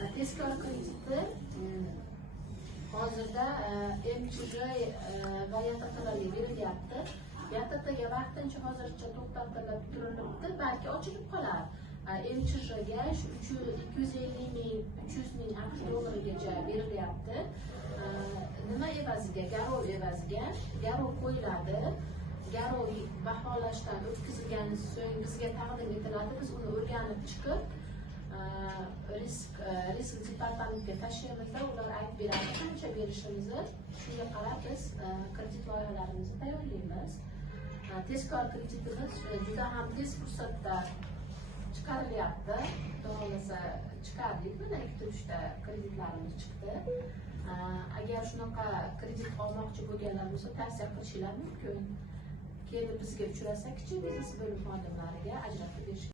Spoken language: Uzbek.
Tezkor krediti hozirda MChJ va YTTlarga berilyapti. YTTga vaqtincha hozircha to'xtatilib turilibdi, balki ochilib qolar. MChJga shu 250 ming, 300 ming AQSh dollarigacha berilyapti. Nima evaziga? Garov evaziga. Garov qo'yiladi. Garov baholashdan o'tkazilgandan so'ng bizga taqdim etiladi. Biz uni o'rganib chiqib risk departamentiga tashlaymizda ular aytib beradi qancha berishimizni. Shunga qarab biz kredit loyihalarimizni tayyorlaymiz. Tezkor kreditimiz juda ham tez fursatda chiqarilyapti. Xohlasa chiqardik. Mana 2-3 ta kreditlarimiz chiqdi. Agar shunaqa kredit olmoqchi bo'lganlar bo'lsa, tavsiya qilishingiz mumkin. Kelib bizga uchrasa, kichik biznes bo'lim xodimlariga ajratib